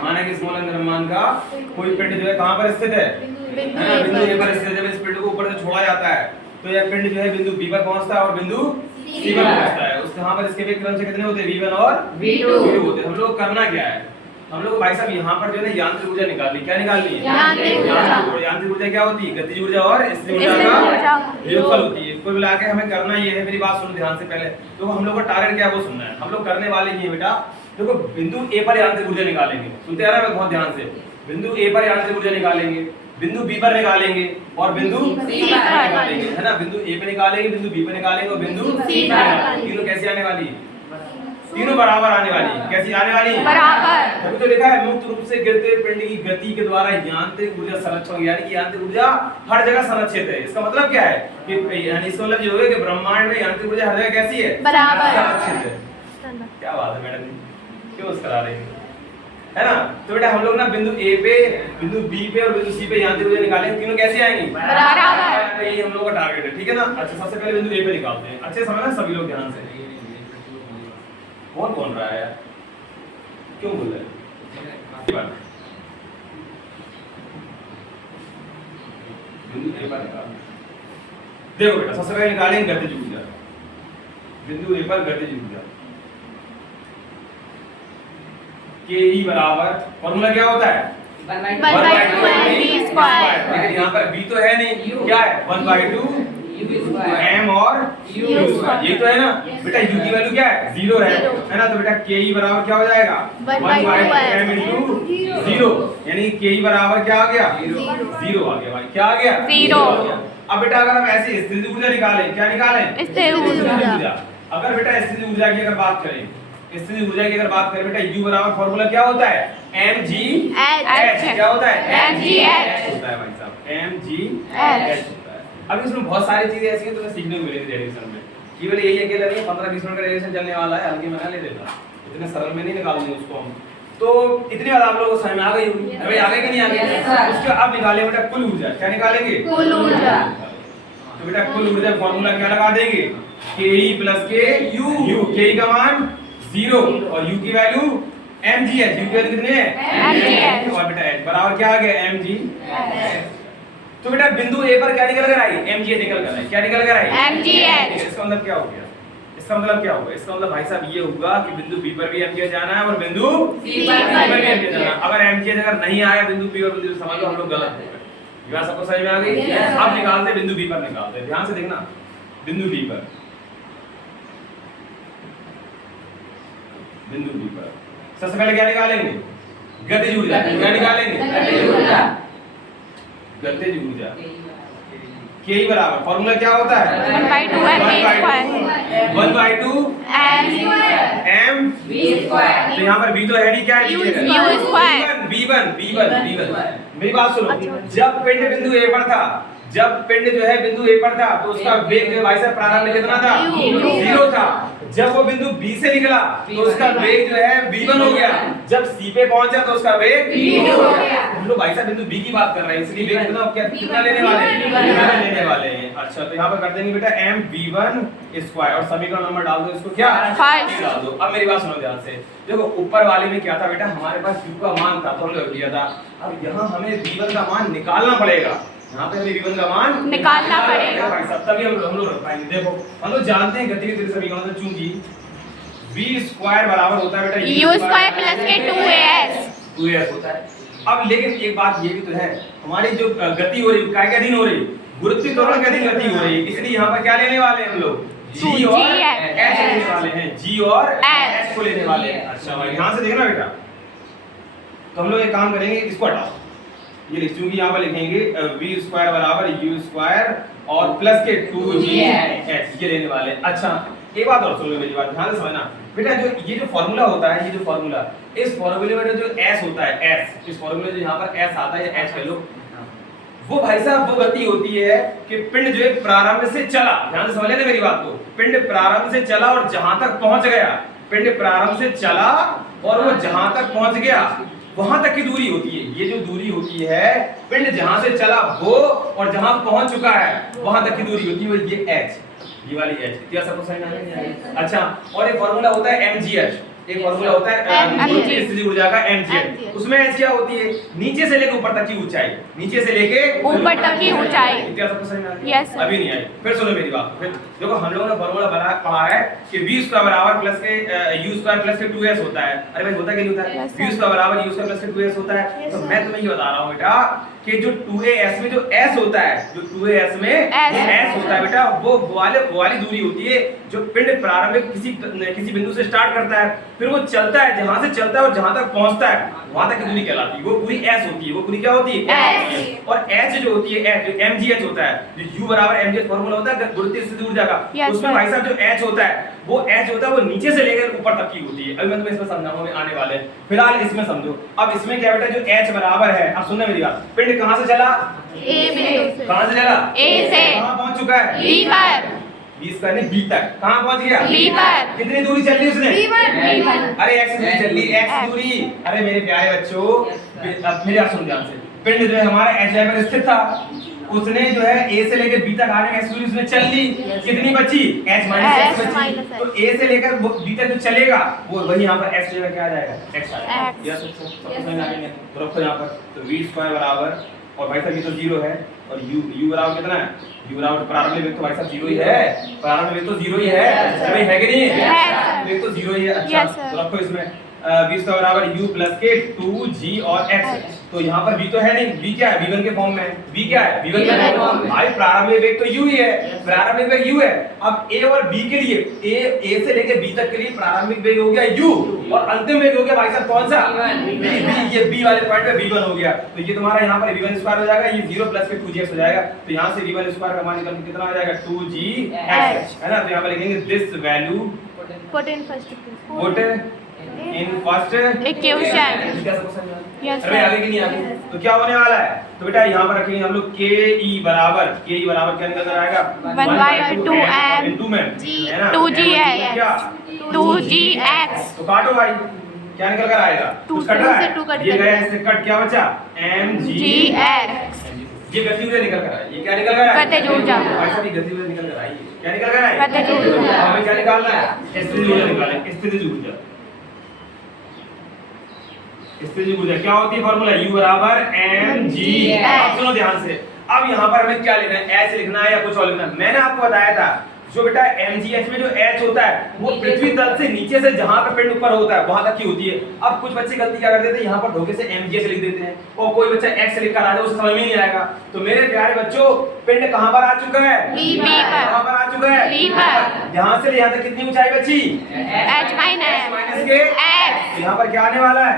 माना कि स्मॉल द्रव्यमान का कोई पिंड जो है कहाँ पर स्थित है, बिंदु ए पर स्थित है। जब इस पिंड को ऊपर से छोड़ा जाता है तो यह पिंड जो है बिंदु बी पर पहुंचता है और बिंदु सी पर पहुंचता है। उस यहाँ पर इसके वेग क्रम से कितने होते हैं, v1 और v2 होते हैं। हम लोग करना क्या है, हम लोग भाई साहब यहाँ पर जो है यांत्रिक ऊर्जा निकालनी, क्या निकालनी है, यांत्रिक ऊर्जा क्या होती है, गतिज ऊर्जा और स्थिर ऊर्जा का योगफल होती है। कुल मिला के हमें करना ये है, मेरी बात सुनो ध्यान से पहले। तो हम लोग का टारगेट क्या है वो सुनना है। हम लोग करने वाले ये बेटा देखो, बिंदु ए पर यांत्रिक ऊर्जा निकालेंगे, सुनते आ रहा है बहुत ध्यान से। बिंदु ए पर यांत्रिक ऊर्जा निकालेंगे, बिंदु बी पर निकालेंगे और बिंदु सी पर निकालेंगे, है ना। बिंदु ए पे निकालेंगे, बिंदु बी पे निकालेंगे और बिंदु सी पर निकालेंगे। तीनों कैसे आने वाली, तीनों बराबर आने वाली। कैसी आने वाली, बराबर। तभी तो लिखा है मुक्त रूप से गिरते पिंड की गति के द्वारा यांत्रिक ऊर्जा संरक्षण, यानी कि यांत्रिक ऊर्जा हर जगह संरक्षित है। इसका मतलब क्या है कि यानी इसका मतलब ये हो गया कि ब्रह्मांड में यांत्रिक ऊर्जा हर जगह कैसी है, बराबर संरक्षित है। क्या बात है मैडम, क्यों करा रहे हैं, है ना। तो बेटा हम लोग ना बिंदु ए पे, बिंदु बी पे और बिंदु सी पे यांत्रिक ऊर्जा निकालेंगे, तीनों कैसे आएंगी, बराबर। ये हम लोग का टारगेट है, ठीक है ना। अच्छा सबसे पहले बिंदु ए पे निकालते हैं, अच्छे समझना सभी लोग ध्यान से। कौन बोल रहा है यार, क्यों बोल रहे हैं, बिंदु ए पर निकाल। देखो बेटा सबसे पहले निकालेंगे गतिज ऊर्जा, बिंदु ए पर गतिज ऊर्जा के ई बराबर, फॉर्मूला क्या होता है 1/2 mv²। लेकिन यहाँ पर v तो है नहीं, क्या है 1/2 m और u²। ये तो है ना बेटा, u की वैल्यू क्या है 0 है ना। तो बेटा ke बराबर क्या हो जाएगा 1/2 m × 0, यानी ke बराबर क्या आ गया 0 आ गया भाई, क्या आ गया 0 आ गया। अब बेटा अगर हम ऐसे स्थिर ऊर्जा निकालें, क्या निकालें, स्थिर ऊर्जा। अगर बेटा स्थिर ऊर्जा की अगर बात करें, स्थिर ऊर्जा की अगर बात करें बेटा, U बराबर फॉर्मूला क्या होता है mgh। क्या होता है mgh होता है भाई साहब, mgh होता है। अब इसमें बहुत सारी चीजें ऐसी हैं तुम्हें सीखने को मिलेगी डेरिवेशन में। केवल यही अकेला नहीं, 15-20 मिनट का डेरिवेशन चलने वाला है, हल्के में ना ले लेना, इतने सरल में नहीं निकालेंगे उसको हम। तो इतनी बात आप लोगों को समझ में आ गई होगी, भाई आ गई कि नहीं आ गई। उसके अब निकालें बेटा कुल ऊर्जा, क्या निकालेंगे कुल ऊर्जा। तो बेटा कुल ऊर्जा फॉर्मूला क्या लगा देंगे, ke + ku। ke का मान 0 और u की वैल्यू mgh, u की वैल्यू कितनी है mgh, और बेटा h बराबर क्या आ गया mgh। तो बेटा बिंदु a पर क्या निकल कर आई, mgh निकल कर आई, क्या निकल कर आई mgh। इसका मतलब क्या हो गया, इसका मतलब क्या होगा, इसका मतलब भाई साहब ये होगा कि बिंदु b पर भी mgh जाना है और बिंदु c पर भी mgh जाना है। अगर mgh अगर नहीं आया बिंदु b और बिंदु समझ लो हम लोग गलत हो गए। ये बात सबको समझ में आ गई। अब निकालते बिंदु b पर निकालते, ध्यान से देखना। बिंदु b पर, बिंदु बी पर सबसे पहले क्या निकालेंगे, गतिज ऊर्जा। क्या निकालेंगे, गतिज ऊर्जा। गतिज ऊर्जा के ई बराबर फॉर्मूला क्या होता है 1/2 m v²। तो यहाँ पर v तो है नहीं, क्या है v1। मेरी बात सुनो, जब पिंड बिंदु ए पर था, जब पिंड जो है बिंदु ए पर था तो उसका वेग जो है भाई साहब प्रारंभ में कितना था 0 था। जब वो बिंदु बी से निकला तो उसका वेग जो है v1 हो गया। जब सी पे पहुंचा तो उसका वेग v2 हो गया। हम लोग भाई साहब बिंदु बी की बात कर रहे हैं, इसलिए वेग कितना लेने वाले हैं, लेने वाले हैं। अच्छा तो यहाँ पर कर देंगे बेटा m v1² और समीकरण नंबर डाल दो इसको, क्या 5 डाल दो। अब मेरी बात सुनो ध्यान से, देखो ऊपर वाले में क्या था बेटा, हमारे पास u का मान था तो हमने रख लिया था। अब यहाँ हमें v1 का मान निकालना पड़ेगा, यहाँ पे हमें v1 का मान निकालना पड़ेगा भाई साहब, तभी हम लोग रख पाएंगे। देखो हम लोग जानते हैं गति के समीकरण से, चूंकि v² बराबर होता है बेटा u² + के 2as होता है। अब लेकिन एक बात ये भी तो है, हमारी जो गति हो रही है क्या अधीन हो रही है, गुरुत्वीय त्वरण के अधीन गति हो रही है। इसलिए यहाँ पर क्या लेने वाले हैं हम लोग, g और h लेने वाले हैं, g और h को लेने वाले हैं। अच्छा भाई ध्यान से देखना बेटा, तो हम लोग एक काम करेंगे, इसको हटाओ, ये लिख चूंकि यहाँ पर लिखेंगे v² बराबर u² और प्लस के 2gh, ये लेने वाले। अच्छा एक बात और सुनो मेरी बात ध्यान से समझना बेटा, जो ये जो फॉर्मूला होता है, ये जो फॉर्मूला, इस फॉर्मूले में जो s होता है s, इस फॉर्मूले जो यहाँ पर s आता है या h कह लो, वो भाई साहब वो गति होती है कि पिंड जो है प्रारंभ से चला, ध्यान से समझ लेना मेरी बात को, पिंड प्रारंभ से चला और जहां तक पहुंच गया, पिंड प्रारंभ से चला और वो जहां तक पहुंच गया वहां तक की दूरी होती है। ये जो दूरी होती है पिंड जहां से चला वो और जहां पहुंच चुका है वहां तक की दूरी होती है, ये h, ये वाली h। क्या सबको समझ में आ गया? अच्छा और ये फार्मूला होता है mgh, एक फॉर्मूला होता है गुरुत्वीय स्थिति ऊर्जा का mgh, उसमें h क्या होती है, नीचे से लेकर ऊपर तक की ऊंचाई, नीचे से लेके ऊपर तक की ऊंचाई। क्या सबको समझ में आ गया? यस अभी नहीं आई, फिर सुनो मेरी बात। फिर देखो हम लोगों ने फॉर्मूला पढ़ा है कि v स्क्वायर बराबर प्लस के u स्क्वायर प्लस के 2s होता है। अरे भाई होता क्या नहीं होता है? v स्क्वायर बराबर u स्क्वायर प्लस के 2s होता है। तो मैं तुम्हें ये बता रहा हूं बेटा कि जो 2as में जो s होता है, जो 2as में s होता है बेटा, वो वाली दूरी होती है जो पिंड प्रारंभिक किसी बिंदु से स्टार्ट करता है, फिर वो चलता है, जहां से चलता है और जहां तक पहुंचता है वहां तक की दूरी कहलाती है। वो पूरी s होती है, वो पूरी क्या होती है? s। और h जो होती है, h जो mgh होता है, जो u बराबर mgh फार्मूला होता है गुरुत्वीय स्थिति ऊर्जा का, उसमें भाई साहब जो h होता है वो h होता है वो नीचे से लेकर ऊपर तक की होती है। अभी मैं तुम्हें इसमें समझाऊंगा, आने वाले फिलहाल इसमें समझो। अब इसमें क्या बेटा, जो h बराबर है, अब सुनना मेरी बात, पिंड कहां से चला? a से। कहां से चला? a से। कहां पहुंच चुका है? b पर। b स्क्वायर नहीं, b तक कहां पहुंच गया? b पर। कितनी दूरी चल ली उसने? b पर। अरे x दूरी चल ली, x दूरी। अरे मेरे प्यारे बच्चों, अब मेरी बात सुन ध्यान से। पिंड जो है हमारा h पर स्थित था, उसने जो है a से लेकर b तक आने में x दूरी उसने चल ली, कितनी बची? h x बची। तो a से लेकर b तक जो चलेगा वो वही यहां पर x जो है क्या आ जाएगा? x आ जाएगा। यस समझ में आ गया? तो रखो यहां पर, तो v स्क्वायर बराबर, और भाई साहब ये तो 0 है, और u बराबर कितना है? u बराबर प्रारंभिक वेग तो भाई साहब 0 ही है, प्रारंभिक वेग तो 0 ही है, भाई है कि नहीं है? वेग तो 0 ही है। अच्छा तो रखो इसमें v स्क्वायर बराबर u प्लस के 2g और x। तो यहाँ पर v तो है नहीं, v क्या है? v1 के फॉर्म में है। v क्या है? v1 के फॉर्म में। भाई प्रारंभिक वेग तो u ही है, प्रारंभिक वेग u है। अब a और b के लिए, a से लेके b तक के लिए प्रारंभिक वेग हो गया u, और अंतिम वेग हो गया भाई साहब कौन सा? v। ये b वाले पॉइंट पे v1 हो गया। तो ये तुम्हारा यहाँ पर v1 स्क्वायर हो जाएगा, ये 0 प्लस के 2gx हो जाएगा। तो यहाँ से v1 स्क्वायर का मान निकल के कितना आ जाएगा? 2gx, है ना? तो यहाँ पर लिखेंगे this value Put in first in first equation। Yes, अरे आगे की नहीं आगे, तो क्या होने वाला है? तो बेटा यहाँ पर रखेंगे हम लोग ke बराबर क्या निकल कर आएगा? 1/2m इनटू में, है ना? 2gx क्या? 2gx। तो काटो भाई, क्या निकल कर आएगा? 2 कट रहा से 2 कट है, ये गया इससे कट, क्या बचा? mgx। ये गति ऊर्जा निकल कर आई, ये क्या निकल कर आई? गतिज ऊर्जा। भाई साहब ये गति ऊर्जा निकल कर आई, क्या निकल कर आई? गतिज ऊर्जा। हमें क्या निकालना है? स्थितिज ऊर्जा निकालना है, स्थितिज ऊर्जा। स्थितिज ऊर्जा क्या होती है? फार्मूला u बराबर mg। अब सुनो ध्यान से, अब यहाँ पर हमें क्या लिखना है? ऐसे लिखना है या कुछ और लिखना है? मैंने आपको बताया था जो बेटा mgh में जो h होता है वो पृथ्वी तल से नीचे से जहां पे पिंड ऊपर होता है वहां तक की होती है। अब कुछ बच्चे गलती क्या कर देते हैं, यहाँ पर धोखे से mgh लिख देते हैं, और कोई बच्चा x लिख कर आ जाए, उसे समझ में नहीं आएगा। तो मेरे प्यारे बच्चों, पिंड कहां पर आ चुका है? कहां पर आ चुका है? यहां से यहां तक कितनी ऊंचाई बची? h माइनस के x। यहाँ पर क्या आने वाला है?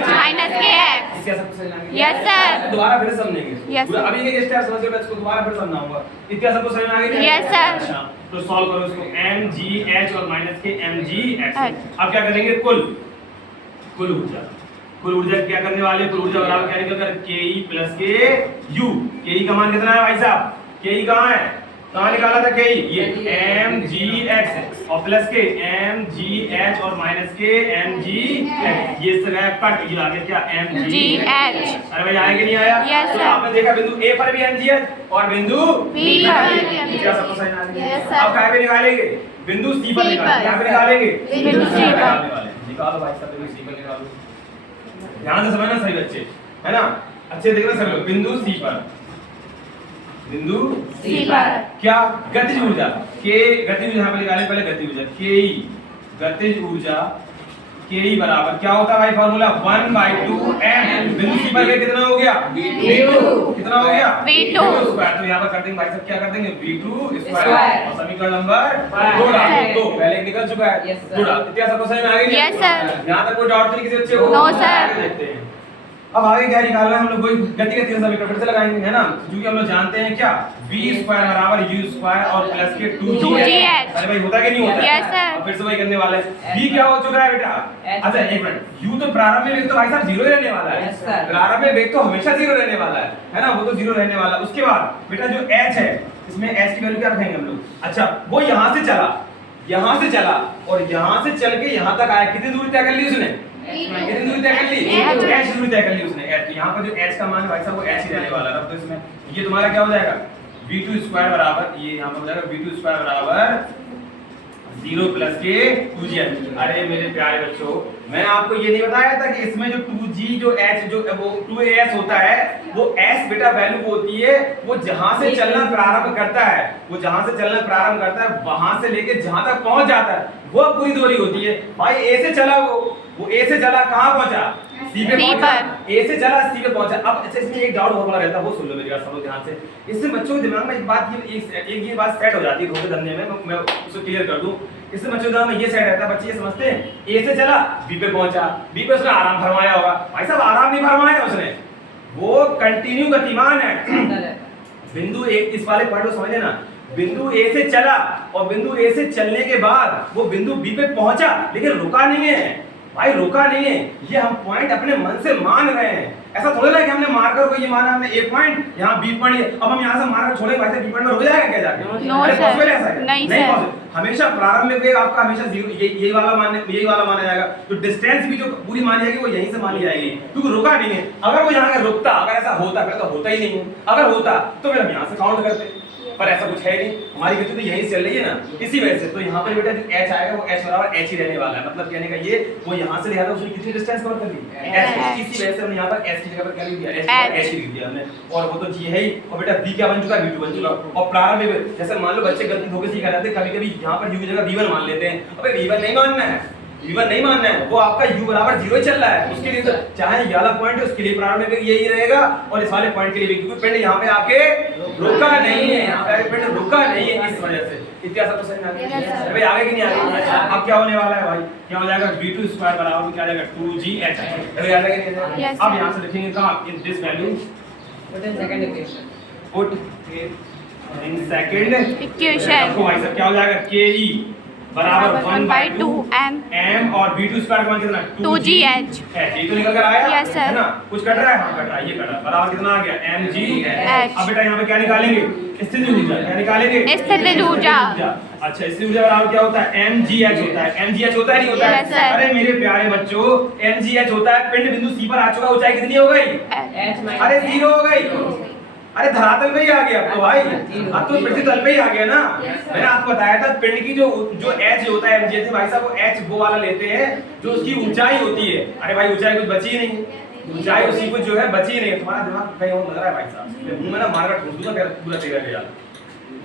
h माइनस के x। इसका सब समझ आएगा? Yes, sir। दोबारा फिर समझेंगे। Yes, पूरा अभी एक स्टेप समझ मैं इसको दोबारा फिर समझाऊंगा। इतना सबको समझ में आ गया? Yes, sir। अच्छा, तो सॉल्व करो इसको, mgh और माइनस के mgx। अब क्या करेंगे? कुल ऊर्जा क्या करने वाले? कुल ऊर्जा बराबर क्या निकल कर? ke प्लस के u। ke का मान कितना है भाई साहब? ke कहां है? कहां निकाला था ke? ये mgx और प्लस के mgh और माइनस के mgx, ये सब है कट, ये आ गया क्या? mgh। अरे भाई आया कि नहीं आया? Yes, तो sir। आपने देखा बिंदु A पर भी mgh और बिंदु B पर भी क्या सबको समझ में आ गया? Yes, sir। अब कहां पे निकालेंगे? बिंदु C पर निकालेंगे। कहां पे निकालेंगे? बिंदु C पर। निकालो भाई सब, बिंदु C पर निकालो। ध्यान से समझना सही बच्चे, है ना? अच्छे देखना सभी लोग। बिंदु C पर, बिंदु C पर क्या? गतिज ऊर्जा के, गतिज ऊर्जा यहाँ पे निकालें पहले। गतिज ऊर्जा ke, गतिज ऊर्जा ke बराबर क्या होता है भाई? Formula 1/2m। बिंदु C पर कितना हो गया? v2। कितना हो गया? v2 square. तो यहाँ पर कर देंगे भाई साहब, क्या कर देंगे? v2 स्क्वायर, और समीकरण नंबर 2 डाल दो। 2 पहले एक निकल चुका है, 2 डाल। इतना सबको समझ में आ गया? Yes, sir। यहाँ तक कोई डाउट तो नहीं किसी बच्चे को? No, sir। देखते हैं अब आगे क्या निकालना है। हम लोग वही गति का समीकरण फिर से लगाएंगे, है ना? क्योंकि हम लोग जानते हैं क्या, v स्क्वायर बराबर u स्क्वायर और प्लस के 2gh। अरे भाई होता कि नहीं होता? Yes, sir। अब फिर से वही करने वाले हैं। v क्या हो चुका है बेटा? अच्छा एक मिनट, u तो प्रारंभिक वेग तो भाई साहब 0 रहने वाला है। Yes, sir। प्रारंभिक वेग तो हमेशा 0 रहने वाला है ना? वो तो 0 रहने वाला। उसके बाद बेटा जो h है, इसमें h की वैल्यू क्या रखेंगे हम लोग? अच्छा वो यहाँ से चला और यहाँ से चल के यहाँ तक आया, कितनी दूरी तय कर ली उसने? कितनी दूरी तय कर ली? h दूरी तय कर ली उसने। h, तो यहाँ पर जो h का मान भाई साहब वो h ही रहने वाला है। तो इसमें ये तुम्हारा क्या हो जाएगा? v2 स्क्वायर बराबर, ये यहाँ पर हो जाएगा v2 स्क्वायर बराबर 0 प्लस के 2g। अरे मेरे प्यारे बच्चों, मैं आपको ये नहीं बताया था कि इसमें जो 2g जो h जो वो 2as होता है, वो s बेटा वैल्यू होती है वो जहां से चलना प्रारंभ करता है, वो जहां से चलना प्रारंभ करता है वहां से लेके जहां तक पहुंच जाता है वो पूरी दूरी होती है। भाई a से चला वो a से चला कहां पहुंचा, C पे पहुंचा, A से चला C पे पहुंचा। अब अच्छा इसमें एक डाउट होगा रहता है, वो सुन लो मेरी बात, सुनो ध्यान से। इससे बच्चों के दिमाग में एक बात ये बात सेट हो जाती है धोखे धंधे में, मैं उसको क्लियर कर दूं। इससे बच्चों के दिमाग में ये सेट रहता है, बच्चे ये समझते हैं A से चला B पे पहुंचा, B पे उसने आराम फरमाया होगा। भाई साहब आराम नहीं फरमाया उसने, वो कंटिन्यू गतिमान है। बिंदु एक इस वाले पॉइंट को समझे ना, बिंदु A से चला और बिंदु A से चलने के बाद वो बिंदु B पे पहुंचा, लेकिन रुका नहीं है भाई, रुका नहीं है। ये हम पॉइंट अपने मन से मान रहे हैं, ऐसा थोड़ा ना कि हमने मारकर को ये माना हमने A पॉइंट यहाँ B पॉइंट, अब हम यहाँ से मारकर छोड़ेंगे भाई से B पॉइंट में रुक जाएगा क्या जाके? No, sir. ऐसा है? नहीं possible। हमेशा प्रारंभ में वेग आपका हमेशा जीरो यही वाला माना जाएगा। तो डिस्टेंस भी जो पूरी मानी जाएगी वो यहीं से मानी जाएगी, क्योंकि रुका नहीं है। अगर वो यहाँ का रुकता, अगर ऐसा होता, पहले तो होता ही नहीं है, अगर होता तो फिर हम यहाँ से काउंट करते, पर ऐसा कुछ है नहीं। हमारी गति तो यहीं चल रही है ना, इसी वजह से। तो यहाँ पर बेटा जो h आएगा वो h बराबर h ही रहने वाला है, मतलब कहने का ये वो यहाँ से लिया था उसने कितनी डिस्टेंस कवर कर दी h, इसी वजह से हमने यहाँ पर h की जगह पर क्या लिख दिया, h लिख दिया हमने। और वो तो g है ही, और बेटा b क्या बन चुका है, v2 बन चुका। और प्रारंभ में जैसे मान लो बच्चे गलती धोखे से कर जाते हैं, कभी-कभी यहाँ पर u की जगह v1 मान लेते हैं। अबे v1 नहीं मानना है, v1 नहीं मानना है, वो आपका u बराबर 0 चल रहा है। उसके लिए तो चाहे ये वाला पॉइंट है उसके लिए प्रारंभ में यही रहेगा, और इस वाले पॉइंट के लिए भी, क्योंकि पिंड यहाँ पे आके रुका नहीं है, यहाँ पे पिंड रुका नहीं है, इस वजह से। इतना सब तो समझ में आ गया भाई, आगे कि नहीं आगे? अब क्या होने वाला है भाई, क्या हो जाएगा, v2 स्क्वायर बराबर क्या आ जाएगा, 2gh। अरे याद है कि नहीं? अब यहाँ से लिखेंगे कहाँ, in this value put in second equation, put in second equation. आपको भाई साहब क्या हो जाएगा, ke बराबर 1/2 m और v2 स्क्वायर का मान कितना, 2gh। ये तो निकल कर आया Yes, sir. है ना, कुछ कट रहा है, हाँ कट रहा है, ये कट रहा है, बराबर कितना आ गया, mgh। अब बेटा यहाँ पे क्या निकालेंगे, स्थितिज ऊर्जा, क्या निकालेंगे, स्थितिज ऊर्जा। अच्छा स्थितिज ऊर्जा बराबर क्या होता है, mgh होता है। mgh होता है नहीं होता Yes, sir. है? अरे मेरे प्यारे बच्चों, mgh होता है, पिंड बिंदु C पर आ चुका, ऊंचाई कितनी हो गई, अरे 0 हो गई। अरे धरातल पे ही आ गया अब तो भाई, अब तो पृथ्वी तल पे ही आ गया ना। मैंने आपको बताया था पिंड की जो h होता है mgh, भाई साहब वो h वो वाला लेते हैं जो उसकी ऊंचाई होती है। अरे भाई ऊंचाई कुछ बची ही नहीं, ऊंचाई उसी कुछ जो है बची नहीं है। तुम्हारा दिमाग कहीं और लग रहा है भाई साहब, मुंह में ना मारकर ठूस दूंगा पूरा तेरा यार,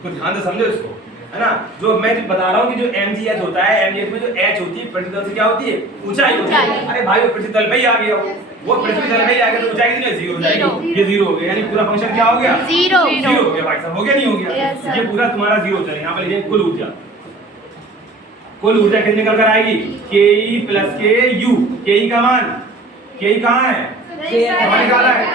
कुछ ध्यान से समझो इसको, है ना। जो मैं बता रहा हूँ कि जो mgh होता है, mgh में जो h होती है पृथ्वी तल से क्या होती है, ऊंचाई होती है। अरे भाई वो पृथ्वी तल पे ही आ गया, वो पृथ्वी तल पे ही आ गया तो ऊंचाई कितनी, 0 हो जाएगी। ये 0 हो गया, यानी पूरा फंक्शन क्या हो गया, 0 हो गया भाई साहब, हो गया नहीं हो गया? Yes, sir. ये पूरा तुम्हारा 0 चले। यहाँ पर लिखिए कुल ऊर्जा, कुल ऊर्जा कितनी निकल कर आएगी, ke प्लस के u। ke का मान, ke कहाँ है, कहाँ निकाला है,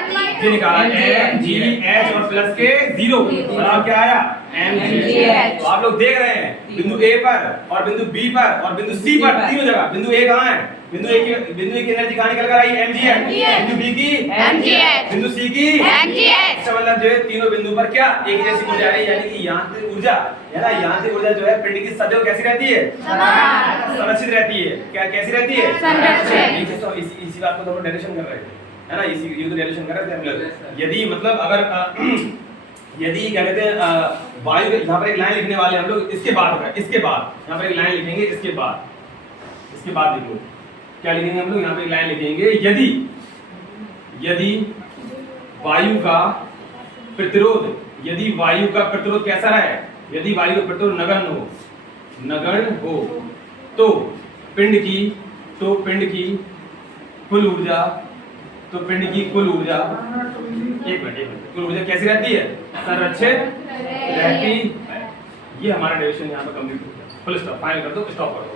ये निकाला mgh और प्लस के 0 बराबर क्या आया, mgh। तो आप लोग देख रहे हैं बिंदु A पर और बिंदु B पर और बिंदु C पर, तीनों जगह बिंदु A कहाँ है, बिंदु A की एनर्जी कहाँ निकल कर आई, mgh। बिंदु B की mgh, बिंदु C की mgh। इसका मतलब जो है तीनों बिंदु पर क्या एक जैसी ऊर्जा है, यानी कि यांत्रिक ऊर्जा है ना, यांत्रिक ऊर्जा जो है पिंड की सदैव कैसी रहती है, संरक्षित रहती है। क्या कैसी रहती है, संरक्षित। इसी बात को तो हम डेरिवेशन कर रहे थे, है ना, इसी ये तो डेरिवेशन कर रहे थे हम लोग। यदि मतलब अगर यदि क्या कहते हैं वायु, यहाँ पर एक लाइन लिखने वाले हम लोग, इसके बाद होगा, इसके बाद यहाँ पर एक लाइन लिखेंगे, इसके बाद लिखो क्या लिखेंगे हम लोग, यहाँ पे एक लाइन लिखेंगे, यदि वायु का प्रतिरोध, यदि वायु का प्रतिरोध कैसा रहे, यदि वायु का प्रतिरोध नगण्य हो तो पिंड की कुल ऊर्जा, तो पिंड की कुल ऊर्जा, एक मिनट, कुल ऊर्जा कैसी रहती है, संरक्षित रहती। ये हमारा डेरिवेशन यहाँ पे कंप्लीट हो गया, फुल स्टॉप, फाइनल कर दो, स्टॉप कर दो।